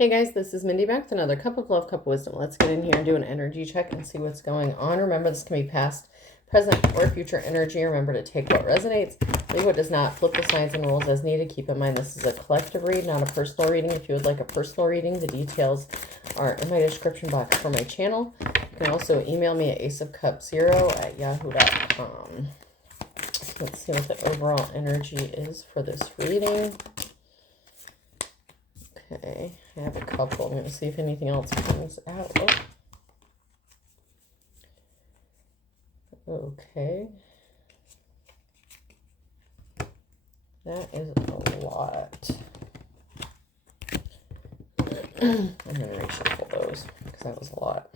Hey guys, this is Mindy back with another cup of love, cup of wisdom. Let's get in here and do an energy check and see what's going on. Remember, this can be past, present, or future energy. Remember to take what resonates, leave what does not, flip the signs and rules as needed. Keep in mind this is a collective read, not a personal reading. If you would like a personal reading, the details are in my description box for my channel. You can also email me at aceofcups0@yahoo.com. Let's see what the overall energy is for this reading. Okay, I have a couple. I'm going to see if anything else comes out. Oh. Okay. That is a lot. I'm going to reshuffle those because that was a lot.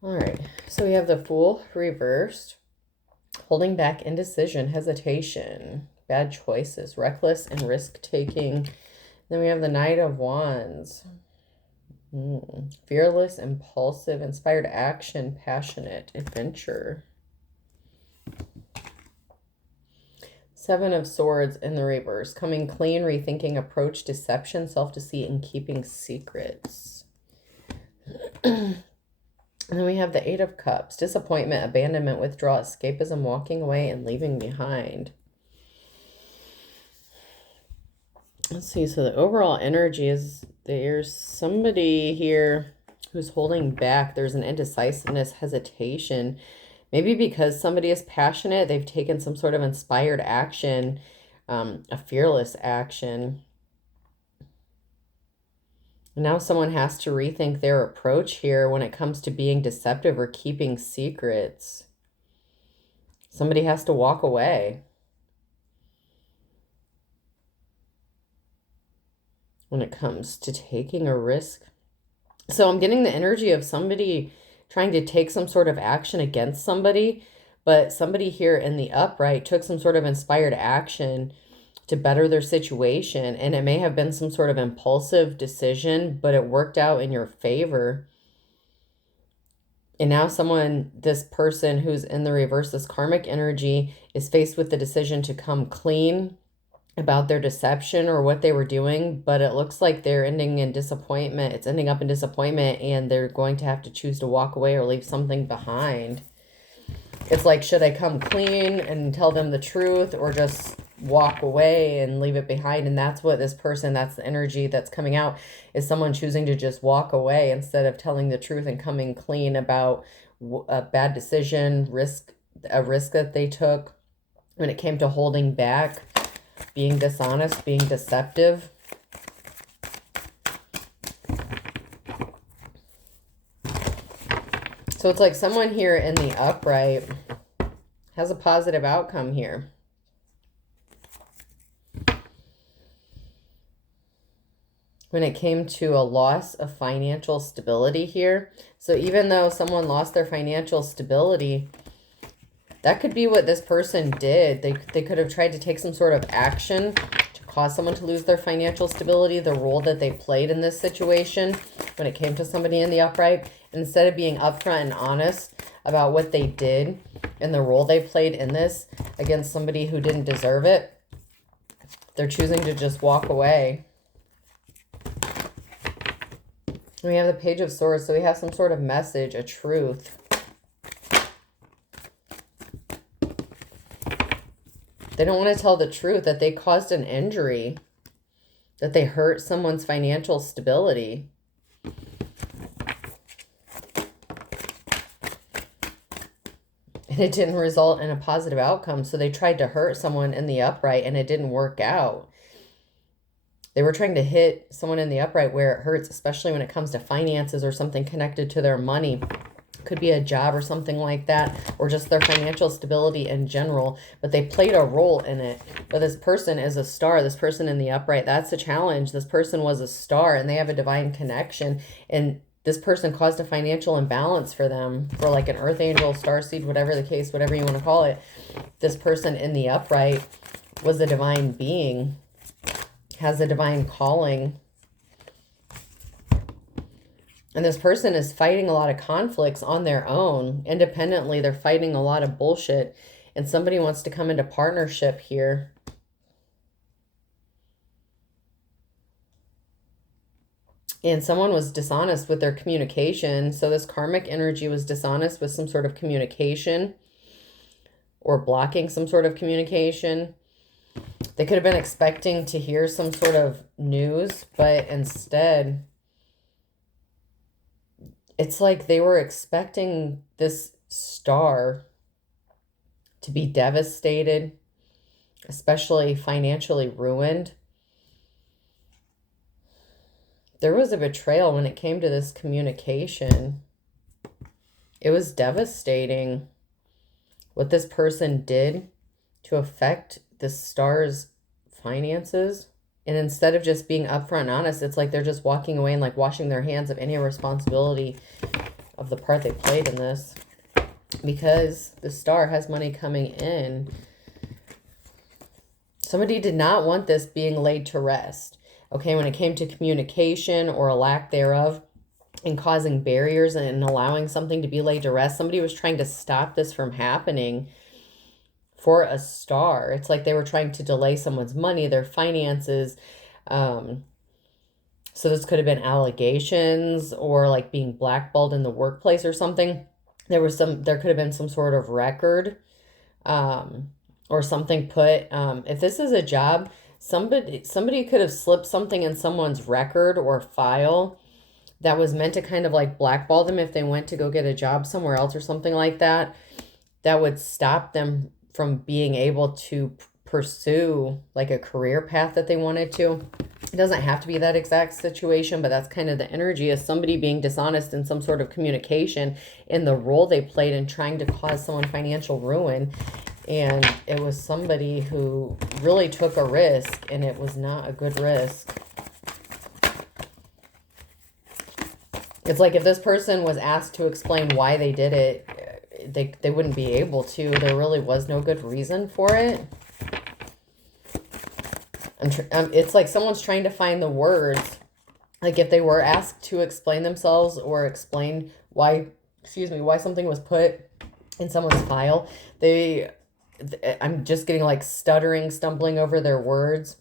All right, so we have the Fool reversed, holding back, indecision, hesitation, bad choices, reckless and risk-taking. Then we have the Knight of Wands, fearless, impulsive, inspired action, passionate, adventure. Seven of Swords in the reverse, coming clean, rethinking approach, deception, self-deceit, and keeping secrets. And then we have the Eight of Cups, disappointment, abandonment, withdrawal, escapism, walking away, and leaving behind. Let's see, so the overall energy is there's somebody here who's holding back. There's an indecisiveness, hesitation. Maybe because somebody is passionate, they've taken some sort of inspired action, a fearless action. Now someone has to rethink their approach here when it comes to being deceptive or keeping secrets. Somebody has to walk away when it comes to taking a risk. So I'm getting the energy of somebody trying to take some sort of action against somebody, but somebody here in the upright took some sort of inspired action to better their situation, and it may have been some sort of impulsive decision, but it worked out in your favor. And now this person who's in the reverse, this karmic energy, is faced with the decision to come clean about their deception or what they were doing, but it looks like they're ending in disappointment. It's ending up in disappointment, and they're going to have to choose to walk away or leave something behind. It's like, should I come clean and tell them the truth, or just walk away and leave it behind? And that's what this person, that's the energy that's coming out, is someone choosing to just walk away instead of telling the truth and coming clean about a bad decision, a risk that they took when it came to holding back, being dishonest, being deceptive. So it's like someone here in the upright has a positive outcome here. When it came to a loss of financial stability here. So even though someone lost their financial stability, that could be what this person did. They could have tried to take some sort of action to cause someone to lose their financial stability, the role that they played in this situation when it came to somebody in the upright. Instead of being upfront and honest about what they did and the role they played in this against somebody who didn't deserve it, they're choosing to just walk away. We have the Page of Swords, so we have some sort of message, a truth. They don't want to tell the truth that they caused an injury, that they hurt someone's financial stability. And it didn't result in a positive outcome, so they tried to hurt someone in the upright and it didn't work out. They were trying to hit someone in the upright where it hurts, especially when it comes to finances or something connected to their money. Could be a job or something like that, or just their financial stability in general, but they played a role in it. But this person is a star, this person in the upright, that's the challenge. This person was a star and they have a divine connection, and this person caused a financial imbalance for them, for like an earth angel, starseed, whatever the case, whatever you want to call it. This person in the upright was a divine being, has a divine calling, And this person is fighting a lot of conflicts on their own. Independently, they're fighting a lot of bullshit. And somebody wants to come into partnership here. And someone was dishonest with their communication. So this karmic energy was dishonest with some sort of communication or blocking some sort of communication. They could have been expecting to hear some sort of news, but instead, it's like they were expecting this star to be devastated, especially financially ruined. There was a betrayal when it came to this communication. It was devastating what this person did to affect the star's finances. And instead of just being upfront and honest, it's like they're just walking away and like washing their hands of any responsibility of the part they played in this. Because the star has money coming in. Somebody did not want this being laid to rest. Okay, when it came to communication or a lack thereof and causing barriers and allowing something to be laid to rest, somebody was trying to stop this from happening for a star. It's like they were trying to delay someone's money, their finances. So this could have been allegations or like being blackballed in the workplace or something. There could have been some sort of record or something put. If this is a job, somebody could have slipped something in someone's record or file that was meant to kind of like blackball them if they went to go get a job somewhere else or something like that. That would stop them from being able to pursue like a career path that they wanted to. It doesn't have to be that exact situation, but that's kind of the energy of somebody being dishonest in some sort of communication in the role they played in trying to cause someone financial ruin. And it was somebody who really took a risk, and it was not a good risk. It's like if this person was asked to explain why they did it, they wouldn't be able to. There really was no good reason for it. It's like someone's trying to find the words. Like if they were asked to explain themselves or explain why something was put in someone's file, I'm just getting like stuttering, stumbling over their words.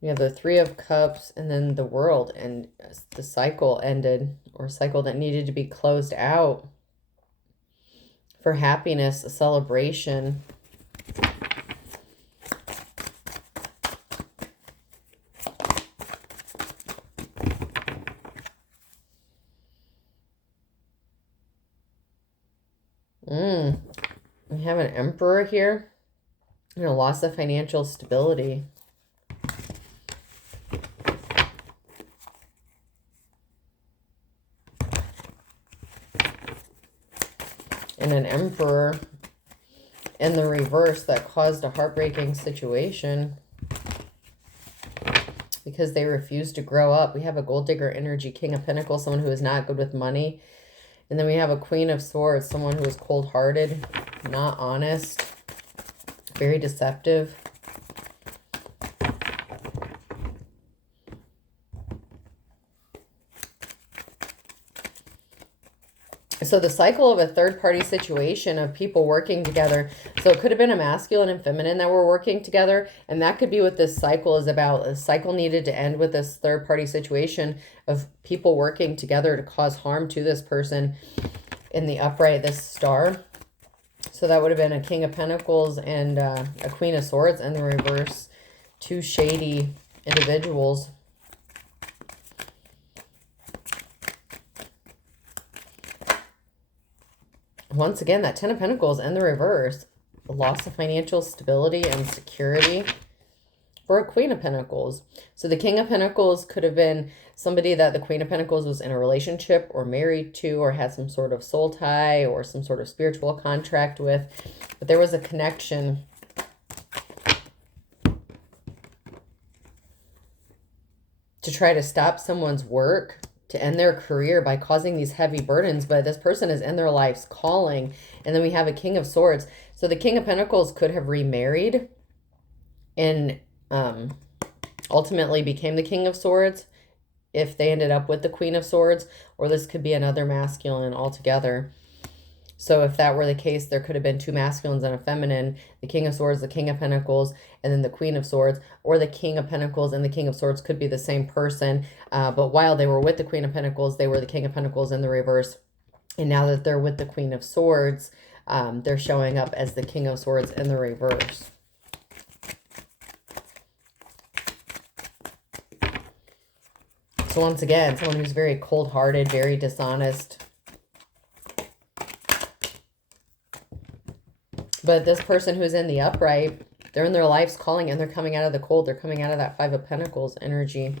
You have the Three of Cups and then the World, and the cycle ended, or a cycle that needed to be closed out for happiness, a celebration. We have an Emperor here and a loss of financial stability. And an Emperor in the reverse that caused a heartbreaking situation because they refused to grow up. We have a Gold Digger energy, King of Pentacles, someone who is not good with money. And then we have a Queen of Swords, someone who is cold-hearted, not honest, very deceptive. So the cycle of a third-party situation of people working together. So it could have been a masculine and feminine that were working together. And that could be what this cycle is about. The cycle needed to end with this third-party situation of people working together to cause harm to this person in the upright, this star. So that would have been a King of Pentacles and a Queen of Swords in the reverse. Two shady individuals. Once again, that Ten of Pentacles in the reverse. A loss of financial stability and security for a Queen of Pentacles. So the King of Pentacles could have been somebody that the Queen of Pentacles was in a relationship or married to or had some sort of soul tie or some sort of spiritual contract with. But there was a connection. To try to stop someone's work, to end their career by causing these heavy burdens, but this person is in their life's calling. And then we have a King of Swords. So the King of Pentacles could have remarried and ultimately became the King of Swords. if they ended up with the Queen of Swords, or this could be another masculine altogether. So if that were the case, there could have been two masculines and a feminine, the King of Swords, the King of Pentacles, and then the Queen of Swords, or the King of Pentacles and the King of Swords could be the same person. But while they were with the Queen of Pentacles, they were the King of Pentacles in the reverse. And now that they're with the Queen of Swords, they're showing up as the King of Swords in the reverse. So once again, someone who's very cold-hearted, very dishonest. But this person who's in the upright, they're in their life's calling and they're coming out of the cold. They're coming out of that Five of Pentacles energy.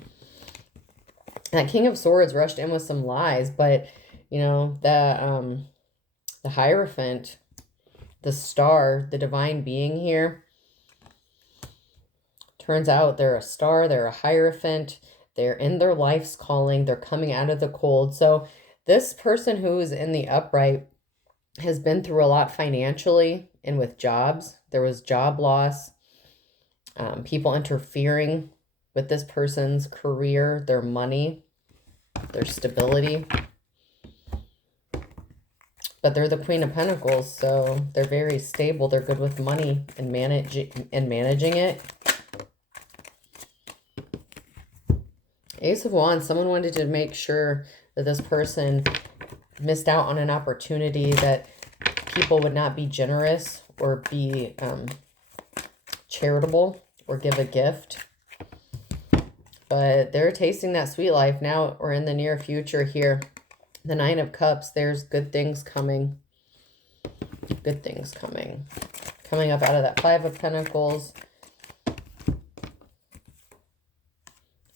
That King of Swords rushed in with some lies, but, you know, the Hierophant, the star, the divine being here, turns out they're a star, they're a Hierophant, they're in their life's calling, they're coming out of the cold. So this person who is in the upright has been through a lot financially and with jobs. There was job loss, people interfering with this person's career, their money, their stability. But they're the Queen of Pentacles, so they're very stable. They're good with money and managing it. Ace of Wands, someone wanted to make sure that this person missed out on an opportunity, that people would not be generous or be charitable or give a gift. But they're tasting that sweet life now or in the near future here. The Nine of Cups, there's good things coming. Good things coming. Coming up out of that Five of Pentacles.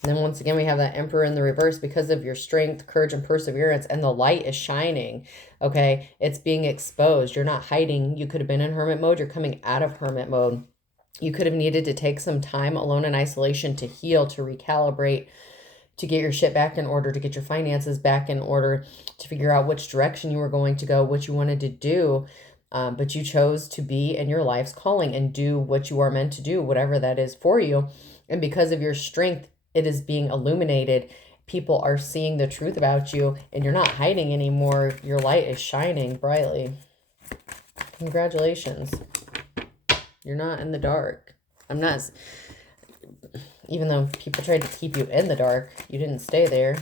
And then once again, we have that Emperor in the reverse because of your strength, courage, and perseverance. And the light is shining, okay? It's being exposed. You're not hiding. You could have been in hermit mode. You're coming out of hermit mode. You could have needed to take some time alone in isolation to heal, to recalibrate, to get your shit back in order, to get your finances back in order, to figure out which direction you were going to go, what you wanted to do. But you chose to be in your life's calling and do what you are meant to do, whatever that is for you. And because of your strength, it is being illuminated. People are seeing the truth about you and you're not hiding anymore. Your light is shining brightly. Congratulations. You're not in the dark. I'm not, even though people tried to keep you in the dark, you didn't stay there.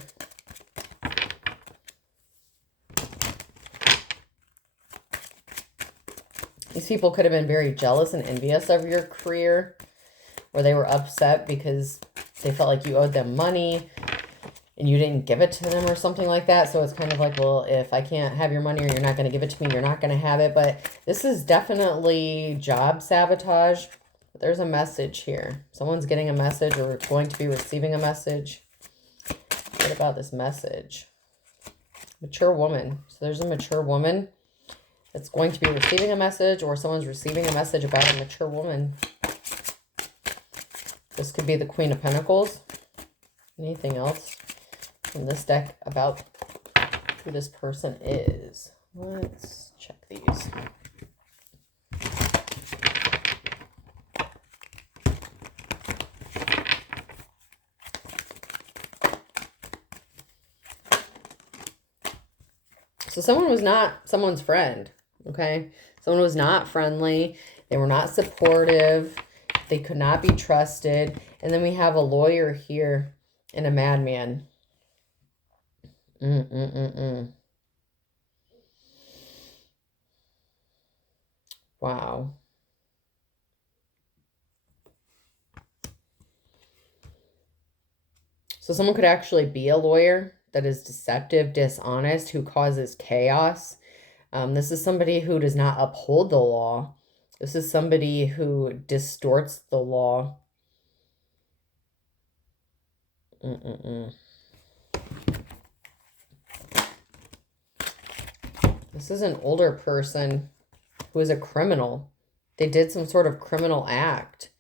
These people could have been very jealous and envious of your career, or they were upset because they felt like you owed them money and you didn't give it to them or something like that. So it's kind of like, well, if I can't have your money or you're not going to give it to me, you're not going to have it. But this is definitely job sabotage. But there's a message here. Someone's getting a message or going to be receiving a message. What about this message? Mature woman. So there's a mature woman that's going to be receiving a message, or someone's receiving a message about a mature woman. This could be the Queen of Pentacles. Anything else from this deck about who this person is? Let's check these. So someone was not someone's friend, okay? Someone was not friendly. They were not supportive. They could not be trusted. And then we have a lawyer here and a madman. Wow. So someone could actually be a lawyer that is deceptive, dishonest, who causes chaos. This is somebody who does not uphold the law. This is somebody who distorts the law. This is an older person who is a criminal. They did some sort of criminal act.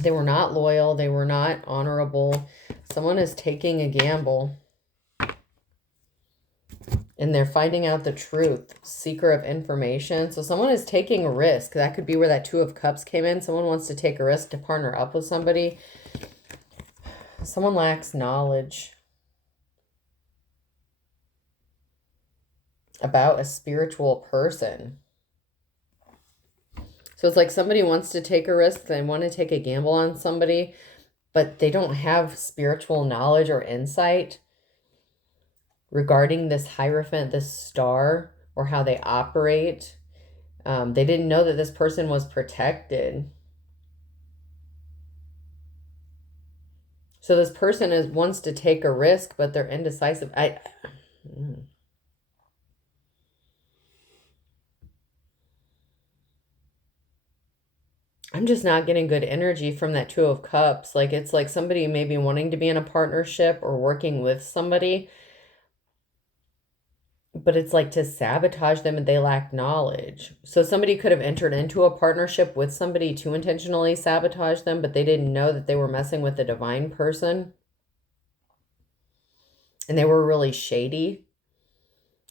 They were not loyal. They were not honorable. Someone is taking a gamble. And they're finding out the truth, seeker of information. So someone is taking a risk. That could be where that Two of Cups came in. Someone wants to take a risk to partner up with somebody. Someone lacks knowledge about a spiritual person. So it's like somebody wants to take a risk. They want to take a gamble on somebody, but they don't have spiritual knowledge or insight regarding this Hierophant, this star, or how they operate. They didn't know that this person was protected. So this person wants to take a risk, but they're indecisive. I'm just not getting good energy from that Two of Cups. Like, it's like somebody maybe wanting to be in a partnership or working with somebody, but it's like to sabotage them and they lack knowledge. So somebody could have entered into a partnership with somebody to intentionally sabotage them, but they didn't know that they were messing with a divine person. And they were really shady.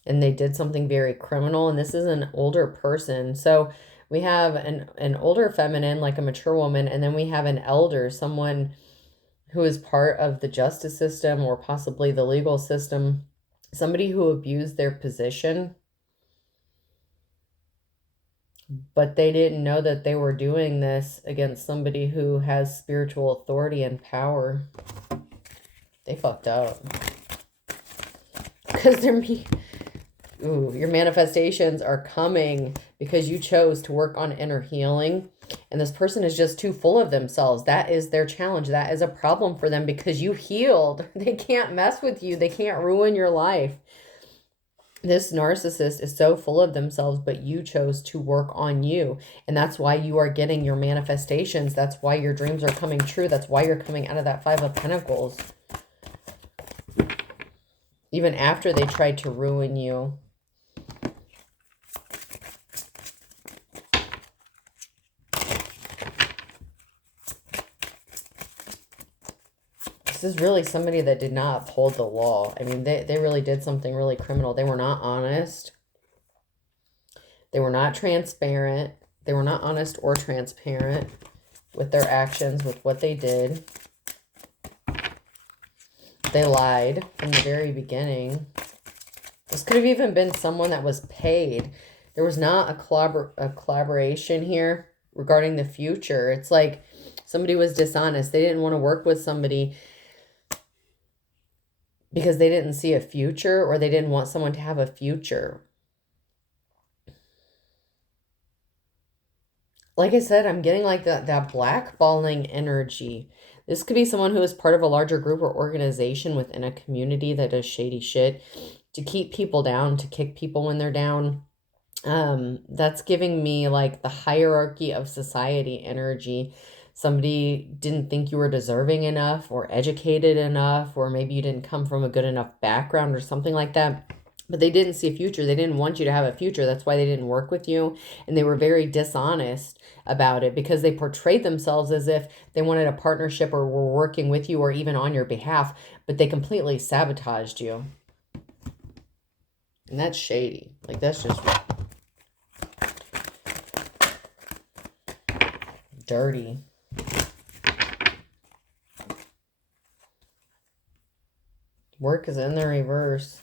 And they did something very criminal. And this is an older person. So we have an older feminine, like a mature woman, and then we have an elder, someone who is part of the justice system or possibly the legal system, somebody who abused their position, but they didn't know that they were doing this against somebody who has spiritual authority and power. They fucked up. Because your manifestations are coming because you chose to work on inner healing. And this person is just too full of themselves. That is their challenge. That is a problem for them because you healed. They can't mess with you. They can't ruin your life. This narcissist is so full of themselves, but you chose to work on you. And that's why you are getting your manifestations. That's why your dreams are coming true. That's why you're coming out of that Five of Pentacles. Even after they tried to ruin you. This is really somebody that did not uphold the law. I mean, they really did something really criminal. They were not honest. They were not transparent. They were not honest or transparent with their actions, with what they did. They lied from the very beginning. This could have even been someone that was paid. There was not a collaboration here regarding the future. It's like somebody was dishonest. They didn't want to work with somebody because they didn't see a future, or they didn't want someone to have a future. Like I said, I'm getting like that blackballing energy. This could be someone who is part of a larger group or organization within a community that does shady shit to keep people down, to kick people when they're down. That's giving me like the hierarchy of society energy. Somebody didn't think you were deserving enough or educated enough, or maybe you didn't come from a good enough background or something like that. But they didn't see a future. They didn't want you to have a future. That's why they didn't work with you. And they were very dishonest about it because they portrayed themselves as if they wanted a partnership or were working with you or even on your behalf, but they completely sabotaged you. And that's shady. Like, that's just dirty. Work is in the reverse.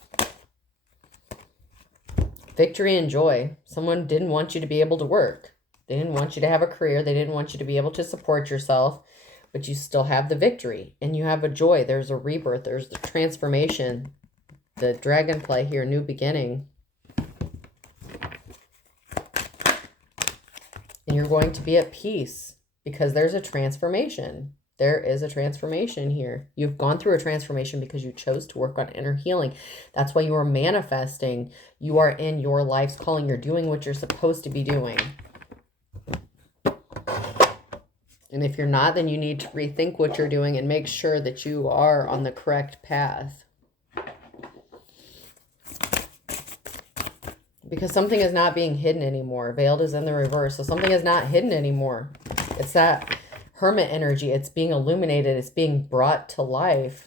Victory and joy. Someone didn't want you to be able to work. They didn't want you to have a career. They didn't want you to be able to support yourself, but you still have the victory and you have a joy. There's a rebirth. There's the transformation. The dragonfly here, new beginning. And you're going to be at peace because there's a transformation. There is a transformation here. You've gone through a transformation because you chose to work on inner healing. That's why you are manifesting. You are in your life's calling. You're doing what you're supposed to be doing. And if you're not, then you need to rethink what you're doing and make sure that you are on the correct path. Because something is not being hidden anymore. Veiled is in the reverse. So something is not hidden anymore. It's that Hermit energy. It's being illuminated. It's being brought to life.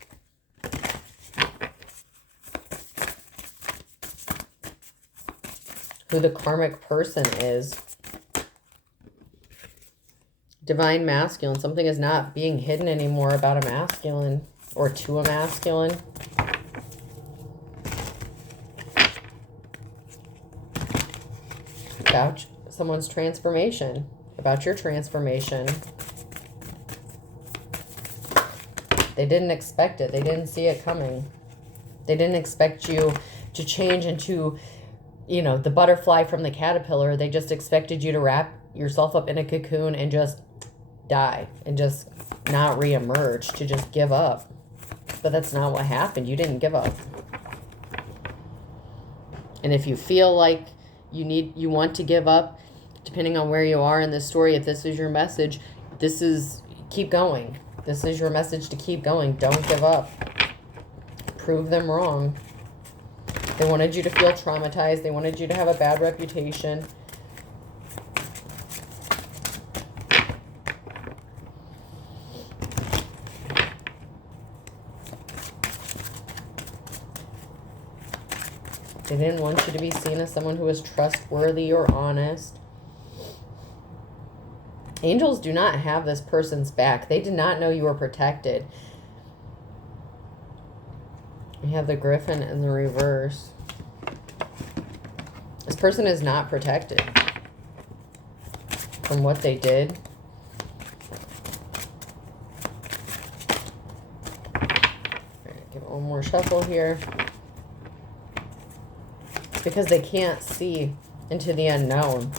who the karmic person is. Divine masculine. Something is not being hidden anymore about a masculine or to a masculine. About someone's transformation. About your transformation. They didn't expect it. They didn't see it coming. They didn't expect you to change into, you know, the butterfly from the caterpillar. They just expected you to wrap yourself up in a cocoon and just die and just not reemerge, to just give up. But that's not what happened. You didn't give up. And if you feel like you want to give up, depending on where you are in this story, if this is your message, keep going. This is your message to keep going. Don't give up. Prove them wrong. They wanted you to feel traumatized. They wanted you to have a bad reputation. They didn't want you to be seen as someone who was trustworthy or honest. Angels do not have this person's back. They did not know you were protected. We have the Griffin in the reverse. This person is not protected from what they did. Give it one more shuffle here. Because they can't see into the unknown.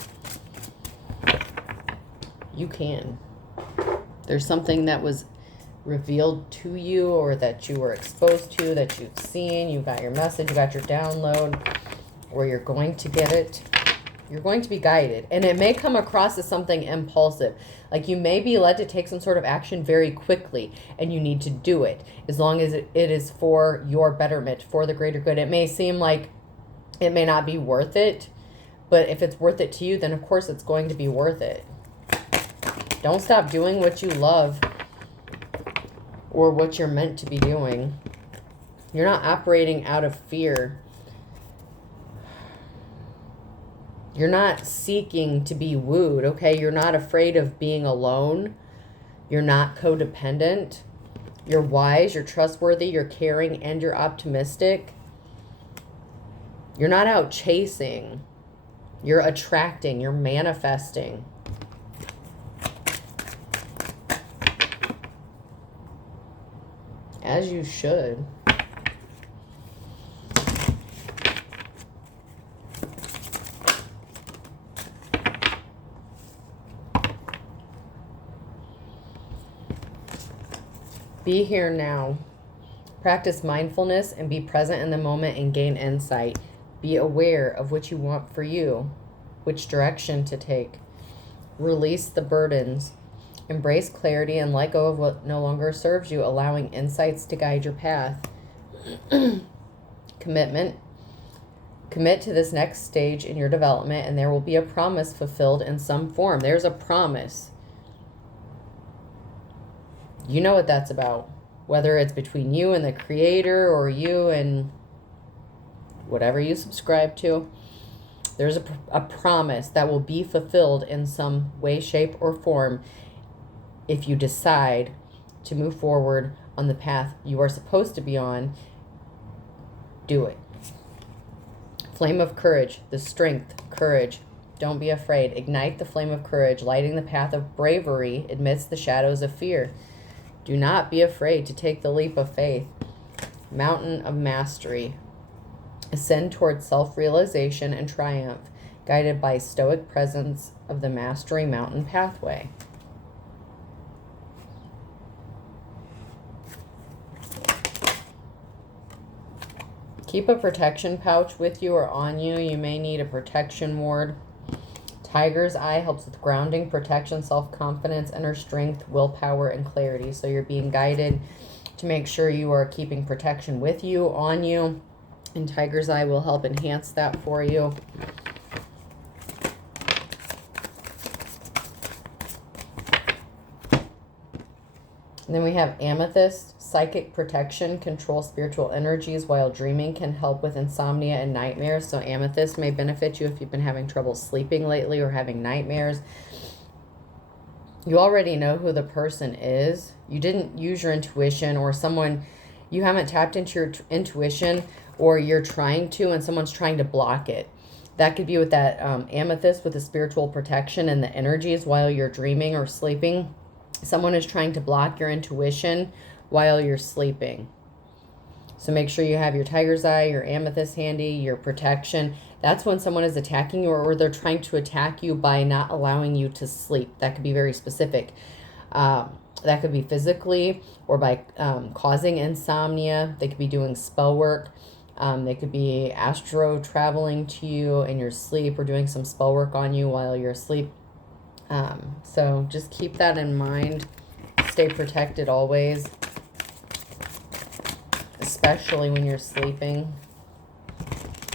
You can. There's something that was revealed to you, or that you were exposed to, that you've seen. You got your message, you got your download, or you're going to get it. You're going to be guided. And it may come across as something impulsive. Like you may be led to take some sort of action very quickly, and you need to do it. As long as it is for your betterment, for the greater good. It may seem like it may not be worth it, but if it's worth it to you, then of course it's going to be worth it. Don't stop doing what you love or what you're meant to be doing. You're not operating out of fear. You're not seeking to be wooed, okay? You're not afraid of being alone. You're not codependent. You're wise, you're trustworthy, you're caring, and you're optimistic. You're not out chasing. You're attracting. You're manifesting. As you should. Be here now. Practice mindfulness and be present in the moment and gain insight. Be aware of what you want for you, which direction to take. Release the burdens. Embrace clarity and let go of what no longer serves you, allowing insights to guide your path. Commitment. Commit to this next stage in your development, and there will be a promise fulfilled in some form. There's a promise. You know what that's about. Whether it's between you and the Creator, or you and whatever you subscribe to, there's a promise that will be fulfilled in some way, shape, or form if you decide to move forward on the path you are supposed to be on. Do it. Flame of courage, the strength, courage. Don't be afraid. Ignite the flame of courage, lighting the path of bravery amidst the shadows of fear. Do not be afraid to take the leap of faith. Mountain of mastery. Ascend towards self-realization and triumph, guided by stoic presence of the mastery mountain pathway. Keep a protection pouch with you or on you. You may need a protection ward. Tiger's Eye helps with grounding, protection, self-confidence, inner strength, willpower, and clarity. So you're being guided to make sure you are keeping protection with you, on you. And Tiger's Eye will help enhance that for you. And then we have Amethyst, psychic protection, control spiritual energies while dreaming, can help with insomnia and nightmares. So amethyst may benefit you if you've been having trouble sleeping lately or having nightmares. You already know who the person is. You didn't use your intuition, or you haven't tapped into your intuition, or you're trying to and someone's trying to block it. That could be with that amethyst, with the spiritual protection and the energies while you're dreaming or sleeping. Someone is trying to block your intuition while you're sleeping. So make sure you have your tiger's eye, your amethyst handy, your protection. That's when someone is attacking you, or they're trying to attack you by not allowing you to sleep. That could be very specific. That could be physically, or by causing insomnia. They could be doing spell work. They could be astro traveling to you in your sleep, or doing some spell work on you while you're asleep. So just keep that in mind. Stay protected always, especially when you're sleeping.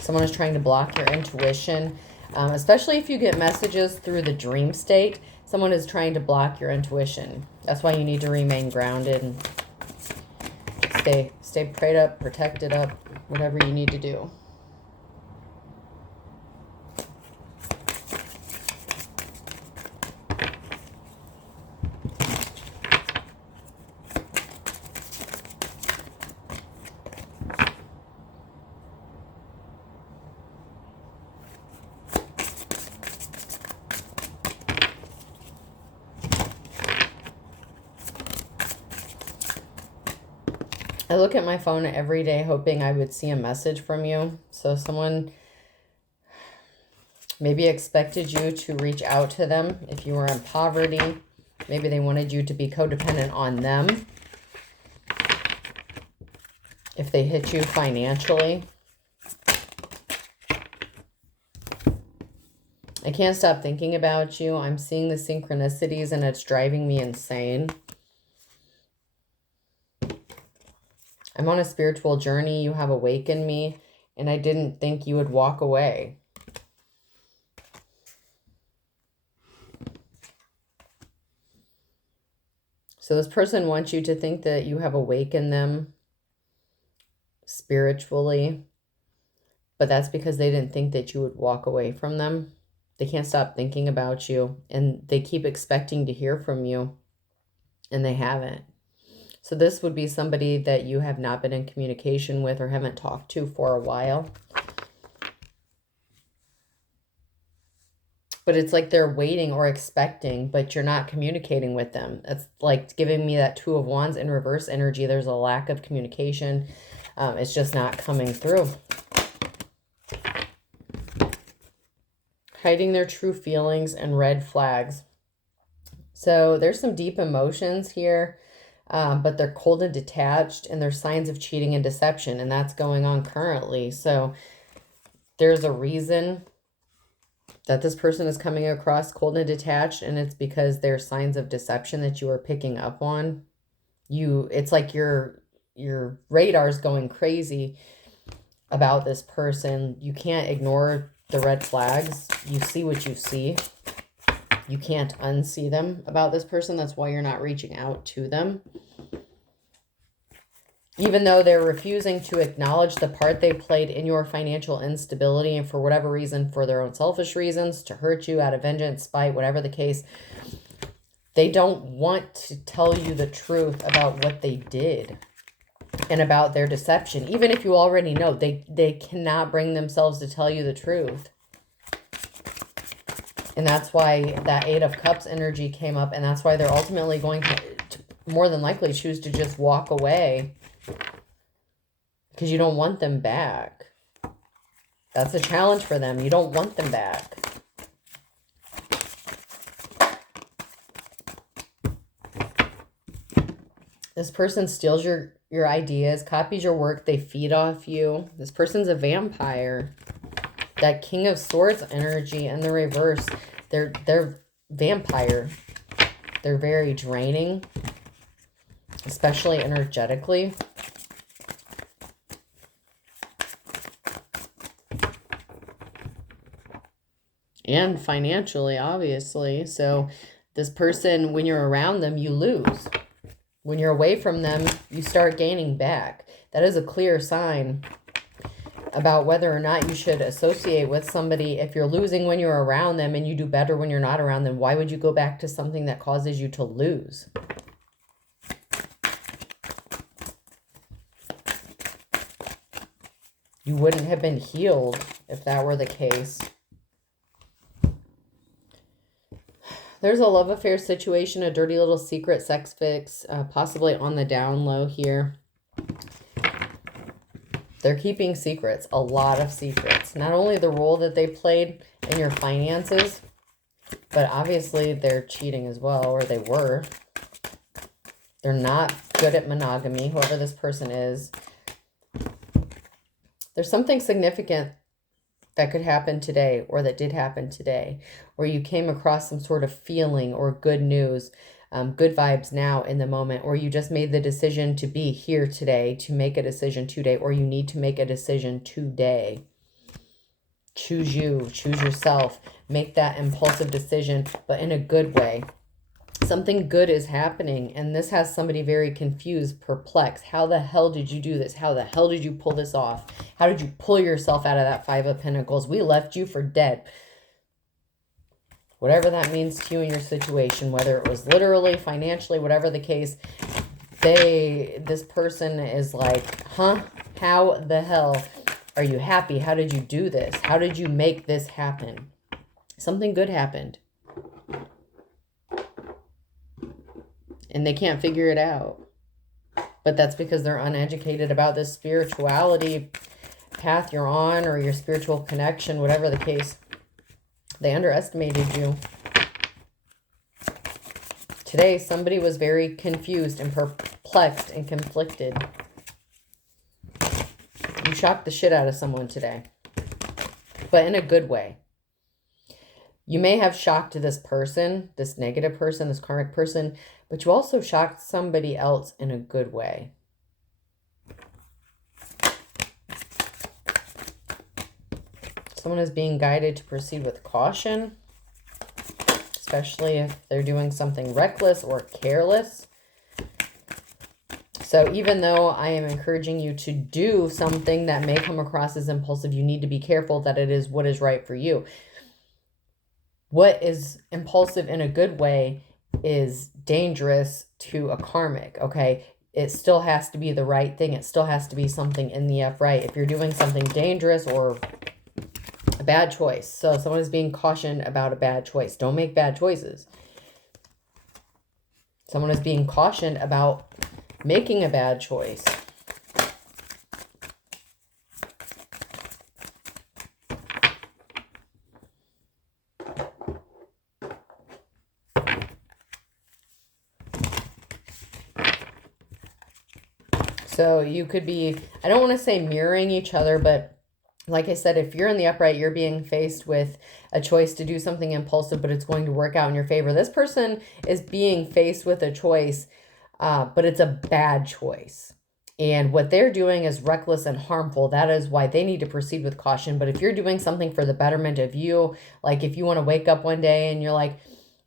Someone is trying to block your intuition, especially if you get messages through the dream state. Someone is trying to block your intuition. That's why you need to remain grounded and stay prayed up, protected up, whatever you need to do. I look at my phone every day hoping I would see a message from you. So someone maybe expected you to reach out to them if you were in poverty. Maybe they wanted you to be codependent on them if they hit you financially. I can't stop thinking about you. I'm seeing the synchronicities and it's driving me insane. I'm on a spiritual journey. You have awakened me, and I didn't think you would walk away. So this person wants you to think that you have awakened them spiritually, but that's because they didn't think that you would walk away from them. They can't stop thinking about you, and they keep expecting to hear from you, and they haven't. So this would be somebody that you have not been in communication with or haven't talked to for a while. But it's like they're waiting or expecting, but you're not communicating with them. It's like giving me that Two of Wands in reverse energy. There's a lack of communication. It's just not coming through. Hiding their true feelings and red flags. So there's some deep emotions here. But they're cold and detached, and there's signs of cheating and deception, and that's going on currently. So there's a reason that this person is coming across cold and detached, and it's because there's signs of deception that you are picking up on. It's like your radar's going crazy about this person. You can't ignore the red flags. You see what you see. You can't unsee them about this person. That's why you're not reaching out to them. Even though they're refusing to acknowledge the part they played in your financial instability, and for whatever reason, for their own selfish reasons, to hurt you out of vengeance, spite, whatever the case, they don't want to tell you the truth about what they did and about their deception. Even if you already know, they cannot bring themselves to tell you the truth. And that's why that Eight of Cups energy came up. And that's why they're ultimately going to more than likely choose to just walk away. Because you don't want them back. That's a challenge for them. You don't want them back. This person steals your ideas, copies your work. They feed off you. This person's a vampire. That King of Swords energy in the reverse, they're vampire. They're very draining, especially energetically. And financially, obviously. So this person, when you're around them, you lose. When you're away from them, you start gaining back. That is a clear sign about whether or not you should associate with somebody. If you're losing when you're around them and you do better when you're not around them, why would you go back to something that causes you to lose? You wouldn't have been healed if that were the case. There's a love affair situation, a dirty little secret sex fix, possibly on the down low here. They're keeping secrets, a lot of secrets. Not only the role that they played in your finances, but obviously they're cheating as well, or they were. They're not good at monogamy, whoever this person is. There's something significant that could happen today, or that did happen today, where you came across some sort of feeling or good news, good vibes now in the moment, or you just made the decision to be here today, to make a decision today, or you need to make a decision today. Choose you, choose yourself, make that impulsive decision, but in a good way. Something good is happening, and this has somebody very confused, perplexed. How the hell did you do this? How the hell did you pull this off? How did you pull yourself out of that Five of Pentacles? We left you for dead. Whatever that means to you in your situation, whether it was literally, financially, whatever the case, this person is like, huh? How the hell are you happy? How did you do this? How did you make this happen? Something good happened. And they can't figure it out. But that's because they're uneducated about this spirituality path you're on, or your spiritual connection, whatever the case. They underestimated you. Today, somebody was very confused and perplexed and conflicted. You shocked the shit out of someone today. But in a good way. You may have shocked this person, this negative person, this karmic person, but you also shocked somebody else in a good way. Someone is being guided to proceed with caution, especially if they're doing something reckless or careless. So even though I am encouraging you to do something that may come across as impulsive, you need to be careful that it is what is right for you. What is impulsive in a good way is dangerous to a karmic, okay? It still has to be the right thing. It still has to be something in the upright. If you're doing something dangerous or a bad choice. So someone is being cautioned about a bad choice. Don't make bad choices. Someone is being cautioned about making a bad choice. So you could be, I don't want to say mirroring each other, but like I said, if you're in the upright, you're being faced with a choice to do something impulsive, but it's going to work out in your favor. This person is being faced with a choice, but it's a bad choice. And what they're doing is reckless and harmful. That is why they need to proceed with caution. But if you're doing something for the betterment of you, like if you want to wake up one day and you're like,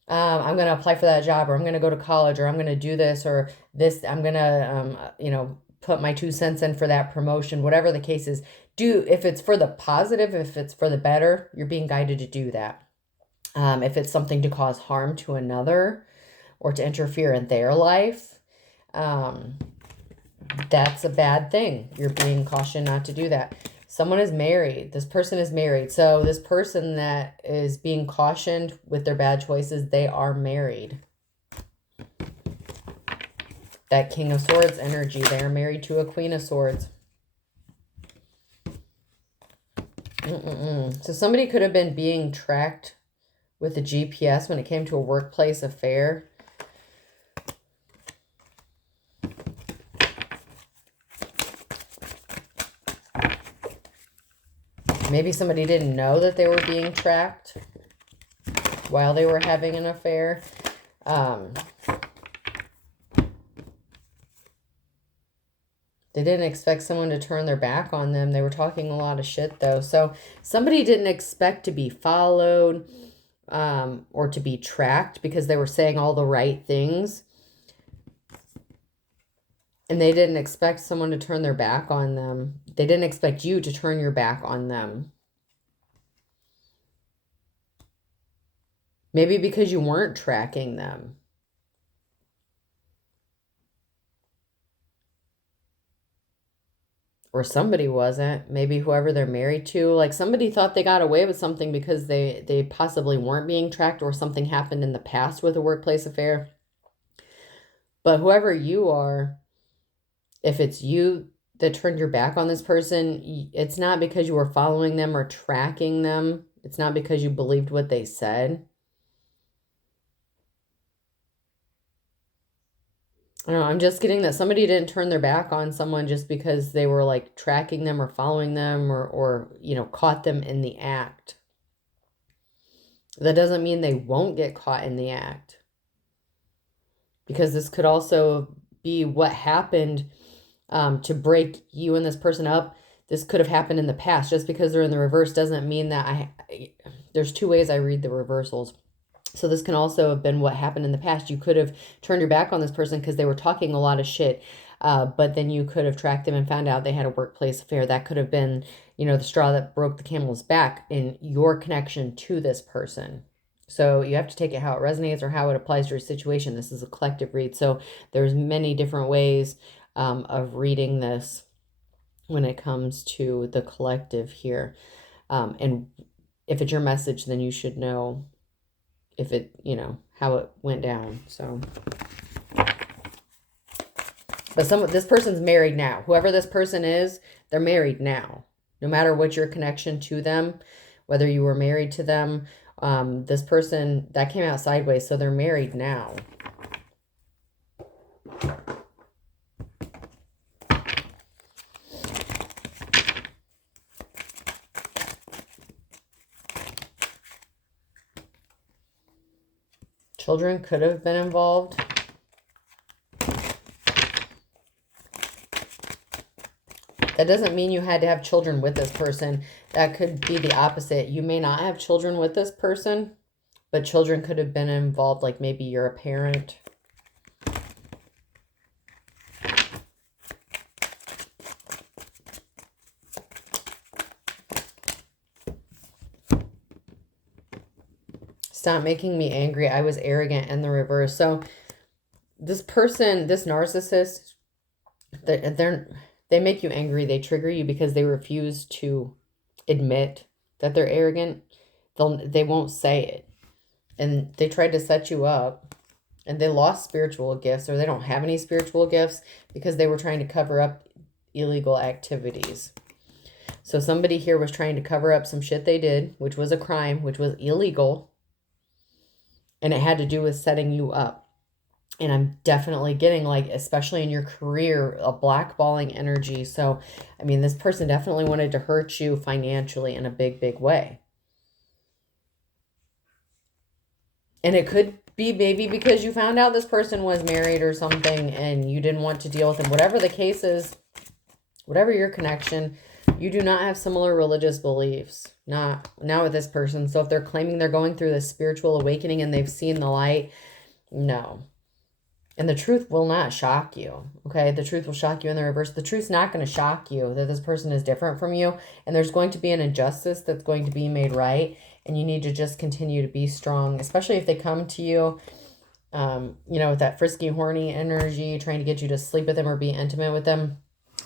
I'm going to apply for that job, or I'm going to go to college, or I'm going to do this, or this, I'm going to, put my 2 cents in for that promotion, whatever the case is, if it's for the positive, if it's for the better, you're being guided to do that. If it's something to cause harm to another or to interfere in their life, that's a bad thing. You're being cautioned not to do that. Someone is married. This person is married. So this person that is being cautioned with their bad choices, they are married. That King of Swords energy. They are married to a Queen of Swords. So somebody could have been being tracked with a GPS when it came to a workplace affair. Maybe somebody didn't know that they were being tracked while they were having an affair. They didn't expect someone to turn their back on them. They were talking a lot of shit, though. So somebody didn't expect to be followed or to be tracked because they were saying all the right things. And they didn't expect someone to turn their back on them. They didn't expect you to turn your back on them. Maybe because you weren't tracking them. Or somebody wasn't. Maybe whoever they're married to. Like somebody thought they got away with something because they possibly weren't being tracked, or something happened in the past with a workplace affair. But whoever you are, if it's you that turned your back on this person, it's not because you were following them or tracking them. It's not because you believed what they said. I don't know, I'm just getting that somebody didn't turn their back on someone just because they were like tracking them or following them, or caught them in the act. That doesn't mean they won't get caught in the act. Because this could also be what happened to break you and this person up. This could have happened in the past. Just because they're in the reverse doesn't mean that there's two ways I read the reversals. So this can also have been what happened in the past. You could have turned your back on this person because they were talking a lot of shit. But then you could have tracked them and found out they had a workplace affair. That could have been, the straw that broke the camel's back in your connection to this person. So you have to take it how it resonates or how it applies to your situation. This is a collective read. So there's many different ways of reading this when it comes to the collective here. And if it's your message, then you should know if it, how it went down. So, but this person's married now. Whoever this person is, they're married now. No matter what your connection to them, whether you were married to them, this person, that came out sideways, so they're married now. Children could have been involved. That doesn't mean you had to have children with this person. That could be the opposite. You may not have children with this person, but children could have been involved, like maybe you're a parent. Stop making me angry. I was arrogant in the reverse. So this person, this narcissist, they make you angry. They trigger you because they refuse to admit that they're arrogant. They won't say it. And they tried to set you up, and they lost spiritual gifts, or they don't have any spiritual gifts because they were trying to cover up illegal activities. So somebody here was trying to cover up some shit they did, which was a crime, which was illegal. And it had to do with setting you up. And I'm definitely getting, like, especially in your career, a blackballing energy. So, I mean, this person definitely wanted to hurt you financially in a big, big way. And it could be maybe because you found out this person was married or something and you didn't want to deal with them. Whatever the case is, whatever your connection, you do not have similar religious beliefs. Not with this person. So if they're claiming they're going through this spiritual awakening and they've seen the light, no. And the truth will not shock you, okay? The truth will shock you in the reverse. The truth's not going to shock you that this person is different from you. And there's going to be an injustice that's going to be made right. And you need to just continue to be strong, especially if they come to you, with that frisky, horny energy, trying to get you to sleep with them or be intimate with them.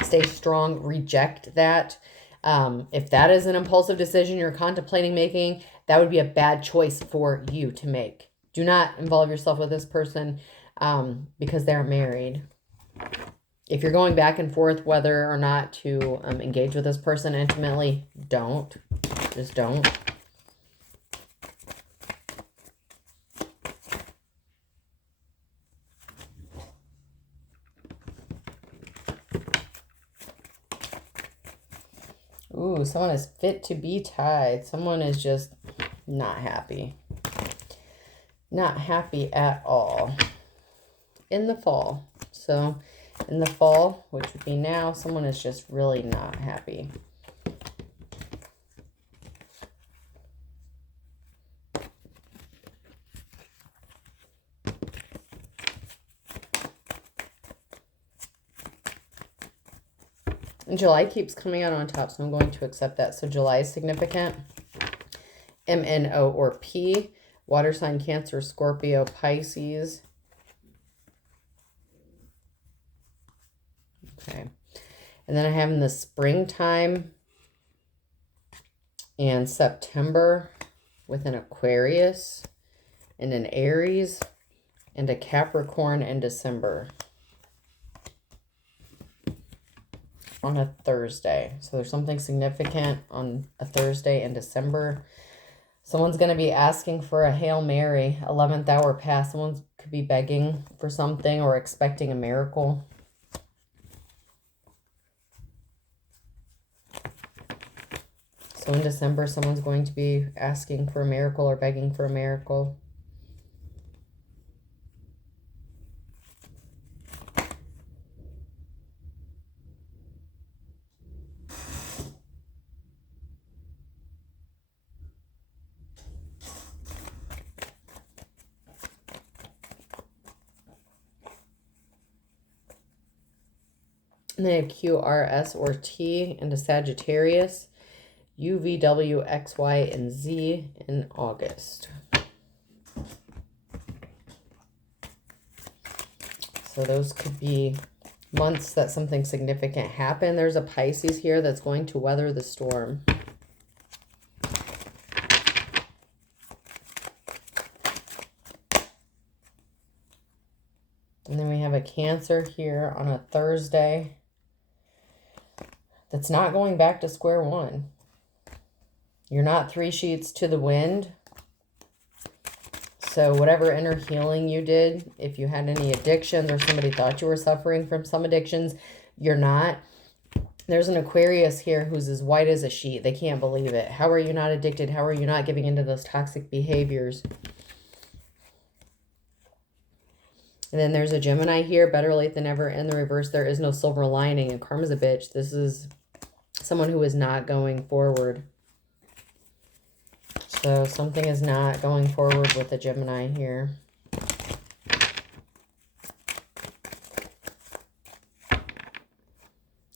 Stay strong. Reject that. If that is an impulsive decision you're contemplating making, that would be a bad choice for you to make. Do not involve yourself with this person because they're married. If you're going back and forth whether or not to engage with this person intimately, don't. Just don't. Ooh, someone is fit to be tied. Someone is just not happy. Not happy at all. In the fall. So in the fall, which would be now, someone is just really not happy. And July keeps coming out on top, so I'm going to accept that. So July is significant. MNO or P, water sign, Cancer, Scorpio, Pisces. Okay. And then I have in the springtime and September with an Aquarius and an Aries and a Capricorn in December on a Thursday. So there's something significant on a Thursday in December. Someone's going to be asking for a Hail Mary, 11th hour pass. Someone could be begging for something or expecting a miracle. So in December, someone's going to be asking for a miracle or begging for a miracle. And then Q, R, S, or T into Sagittarius. U, V, W, X, Y, and Z in August. So those could be months that something significant happened. There's a Pisces here that's going to weather the storm. And then we have a Cancer here on a Thursday that's not going back to square one. You're not 3 sheets to the wind. So whatever inner healing you did, if you had any addictions or somebody thought you were suffering from some addictions, you're not. There's an Aquarius here who's as white as a sheet. They can't believe it. How are you not addicted? How are you not giving into those toxic behaviors? And then there's a Gemini here, better late than never. In the reverse, there is no silver lining. And karma's a bitch. This is someone who is not going forward. So something is not going forward with the Gemini here.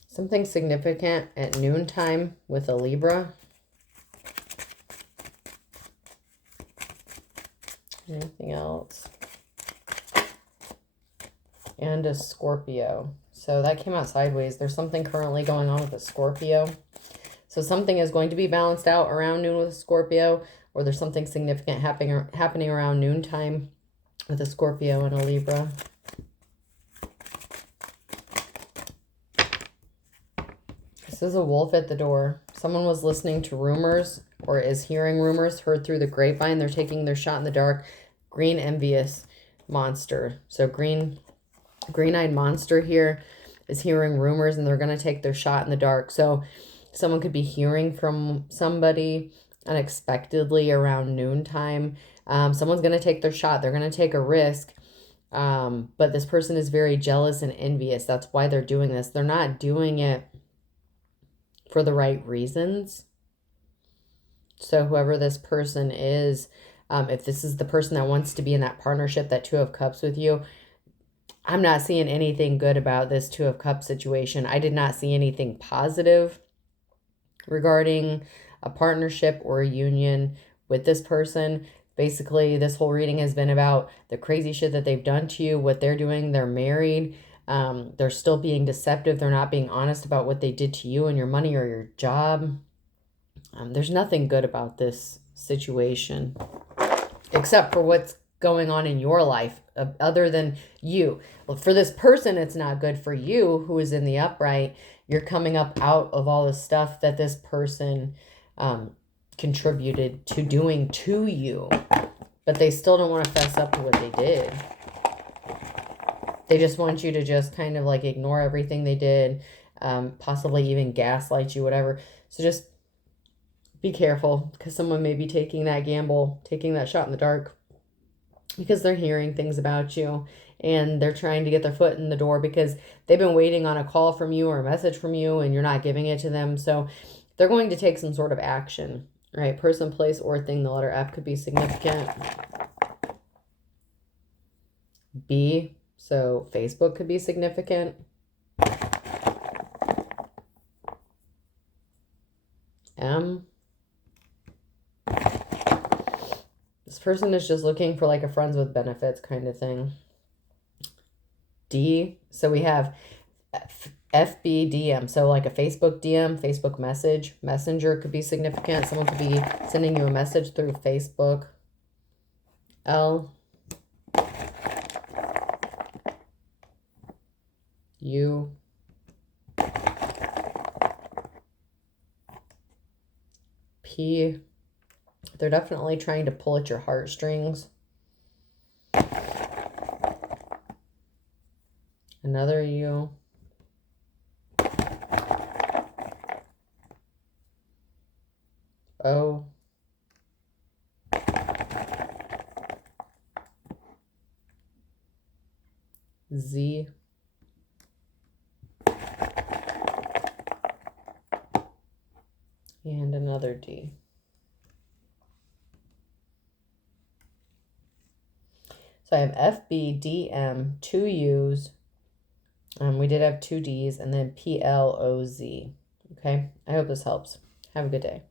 Something significant at noontime with a Libra. Anything else? And a Scorpio. So that came out sideways. There's something currently going on with a Scorpio. So something is going to be balanced out around noon with a Scorpio, or there's something significant happening around noontime with a Scorpio and a Libra. This is a wolf at the door. Someone was listening to rumors or is hearing rumors heard through the grapevine. They're taking their shot in the dark. Green envious monster. So green-eyed monster here is hearing rumors and they're going to take their shot in the dark. So someone could be hearing from somebody unexpectedly around noontime. Someone's going to take their shot. They're going to take a risk. But this person is very jealous and envious. That's why they're doing this. They're not doing it for the right reasons. So whoever this person is, if this is the person that wants to be in that partnership, that Two of Cups with you, I'm not seeing anything good about this Two of Cups situation. I did not see anything positive regarding a partnership or a union with this person. Basically, this whole reading has been about the crazy shit that they've done to you, what they're doing. They're married. They're still being deceptive. They're not being honest about what they did to you and your money or your job. There's nothing good about this situation except for what's going on in your life other than you. Well, for this person, it's not good. For you who is in the upright, you're coming up out of all the stuff that this person contributed to doing to you, but they still don't want to fess up to what they did. They just want you to just kind of like ignore everything they did, possibly even gaslight you, whatever. So just be careful, because someone may be taking that gamble, taking that shot in the dark, because they're hearing things about you and they're trying to get their foot in the door because they've been waiting on a call from you or a message from you and you're not giving it to them. So they're going to take some sort of action, right? Person, place, or thing. The letter F could be significant. B, so Facebook could be significant. M. This person is just looking for like a friends with benefits kind of thing. D. So we have FBDM. So like a Facebook DM, Facebook message, messenger could be significant. Someone could be sending you a message through Facebook. L. U. P. They're definitely trying to pull at your heartstrings. Another U. O. Z. And another D. So I have F, B, D, M, 2 U's. We did have 2 D's and then P, L, O, Z. Okay, I hope this helps. Have a good day.